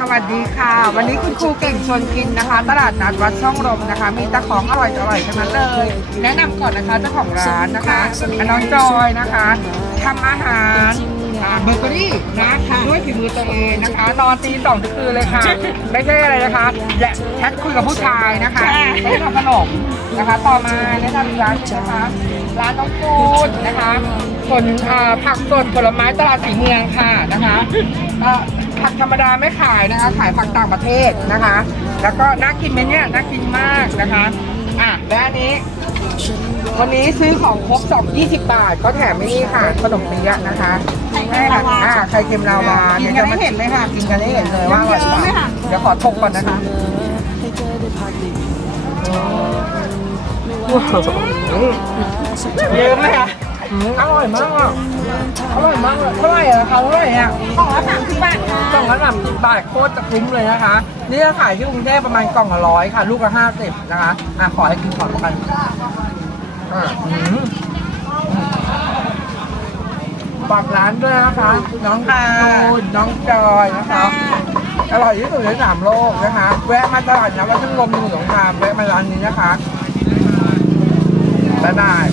สวัสดีค่ะ วันนี้คุณครูเก่งชวนกินนะคะ ตลาดนัดวัดช่องลมนะคะ มีแต่ของอร่อยอร่อยๆทั้งนั้นเลย แนะนำก่อนนะคะเจ้าของร้านนะคะน้องจอยนะคะทำอาหารอ่าเบเกอรี่นะด้วยฝีมือตัวเองนะคะนอนตีสองทุกคืนเลยค่ะ ไม่ใช่อะไรนะคะ และแชทคุยกับผู้ชายนะคะไม่ทำขนมนะคะ ต่อมาแนะนำร้านนะคะ ร้านน้องปูดนะคะผลอ่าผักสดผลไม้ตลาดสีเมืองค่ะนะคะเอ่อ ผักธรรมดาไม่ขายนะคะ ขายผักต่างประเทศนะคะ แล้วก็น่ากินไหมเนี่ยน่ากินมากนะคะ อะและอันนี้ วันนี้ซื้อของครบ2 20บาทก็แถมไม่นี่ค่ะขนมเปี๊ยะนะคะไข่เค็มลาวาอ่าไข่เค็มลาวากินกันให้เห็นเลยค่ะ กินกันให้เห็นเลยว่าอร่อยเปล่าเยอะๆเลยค่ะเดี๋ยวขอทกก่อนนะคะเยอะไหมคะอืมอร่อยมากอะอร่อยมากเลยเท่าไหร่อะคะเท่าไหร่อะกล่องละส บบาทโคตรจะคุ้มเลยนะคะ นี่จะขายที่กรุงเทพประมาณกล่องละร้อยค่ะ ลูกละห้าสิบนะคะอะขอให้กินก่อนแล้วกันอะอืมฝากร้านด้วยนะคะ น้องตูนน้องจอยนะคะอร่อยที่สุดในสามโลกนะคะ แวะมาตลาดนะว่าช่างลมดูสงครามแวะมาร้านนี้นะคะบ๊ายบาย